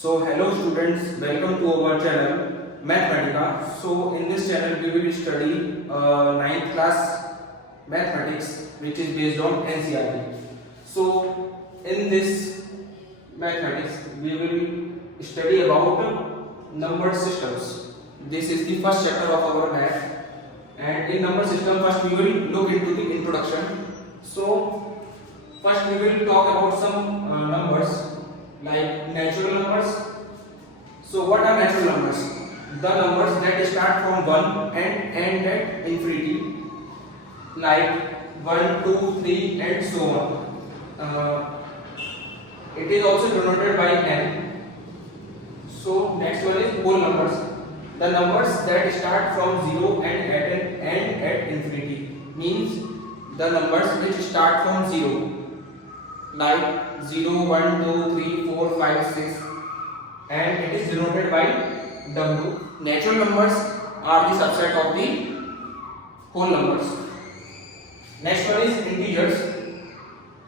So hello students, welcome to our channel Mathematica. So in this channel we will study 9th class mathematics, which is based on NCERT. So in this mathematics we will study about number systems. This is the first chapter of our math, and in number system first we will look into the introduction. So first we will talk about some numbers like natural numbers. So what are natural numbers? The numbers that start from 1 and end at infinity, like 1, 2, 3 and so on. It is also denoted by n. So next one is whole numbers. The numbers that start from 0 and end at infinity, means the numbers which start from 0, like 0, 1, 2, 3, 4, 5, 6, and it is denoted by W. Natural numbers are the subset of the whole numbers. Next one is integers.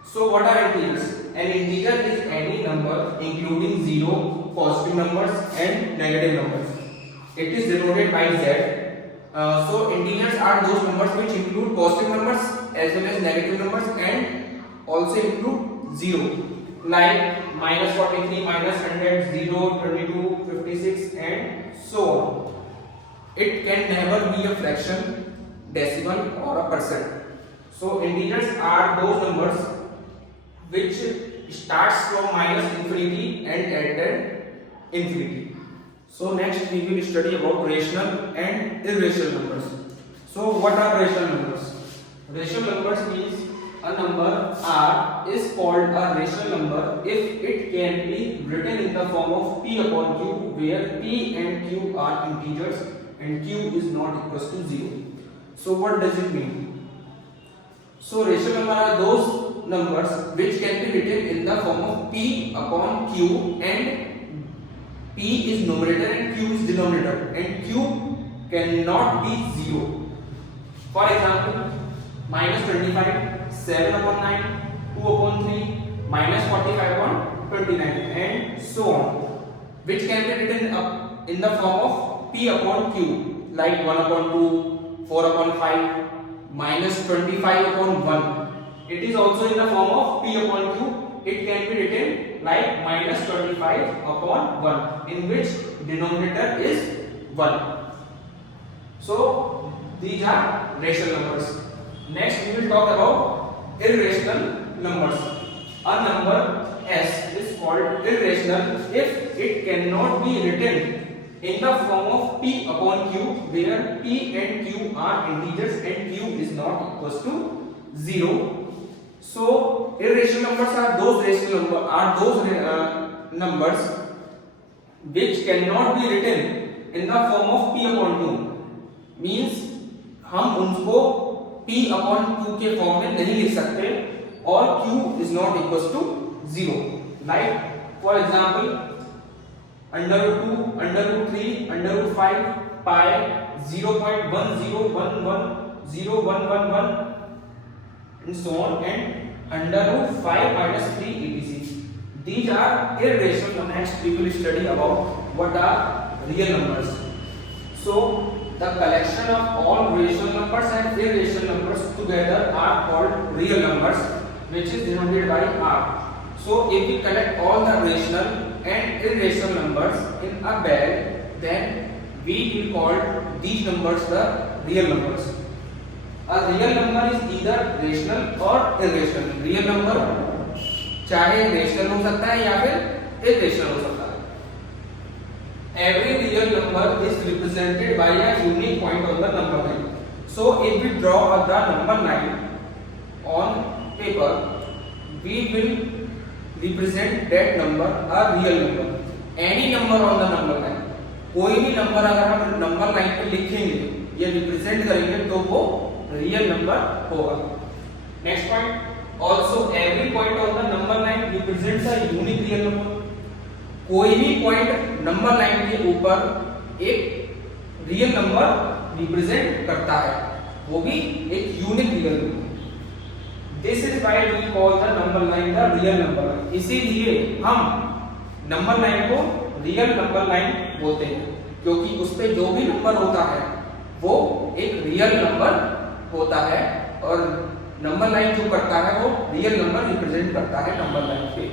So what are integers? An integer is any number including 0, positive numbers and negative numbers. It is denoted by Z. So integers are those numbers which include positive numbers as well as negative numbers and also include 0, like minus 43, minus 100, 0, 22, 56 and so on. It can never be a fraction, decimal or a percent. So integers are those numbers which starts from minus infinity and end at infinity. So next we will study about rational and irrational numbers. So what are rational numbers? Rational numbers means a number R is called a rational number if it can be written in the form of P upon Q, where P and Q are integers and Q is not equals to 0. So what does it mean? So rational numbers are those numbers which can be written in the form of P upon Q, and P is numerator and Q is denominator, and Q cannot be 0. For example, minus 25, 7 upon 9, 2 upon 3, minus 45 upon 29 and so on, which can be written up in the form of P upon Q, like 1 upon 2, 4 upon 5, minus 25 upon 1. It is also in the form of P upon Q. It can be written like minus 25 upon 1, in which denominator is 1. So these are rational numbers. Next we will talk about irrational numbers. A number S is called irrational if it cannot be written in the form of P upon Q, where P and Q are integers and Q is not equals to 0. So irrational numbers are those numbers which cannot be written in the form of P upon Q, means हम उनको P upon Q के form में नहीं लिख सकते और Q is not equals to 0. Like for example, under root 2, under root 3, under root 5, pi, 0.101101111 and so on, and under root 5 minus 3 etc. These are irrational. Next we will study about what are real numbers. So the collection of all rational numbers and irrational numbers together are called real numbers, which is denoted by R. So if we collect all the rational and irrational numbers in a bag, then we will call these numbers the real numbers. A real number is either rational or irrational. Real number चाहे rational हो सकता है या फिर irrational हो सकता है. Every real number is represented by a unique point on the number line. So if we draw the number line on paper, we will represent that number a real number. Any number on the number line. कोई भी number अगर हम number line पे लिखेंगे या represent करेंगे तो वो रियल नंबर होगा. Next point, also every point on the number line represents a unique real number. कोई भी पॉइंट नंबर लाइन के ऊपर एक रियल नंबर रिप्रेजेंट करता है, वो भी एक unique real number. This is why we call the number line the real number. इसीलिए हम नंबर लाइन को रियल नंबर लाइन बोलते हैं, क्योंकि उस पे जो भी नंबर होता है वो एक रियल नंबर होता है, और नंबर लाइन जो करता है वो रियल नंबर रिप्रेजेंट करता है नंबर लाइन पे।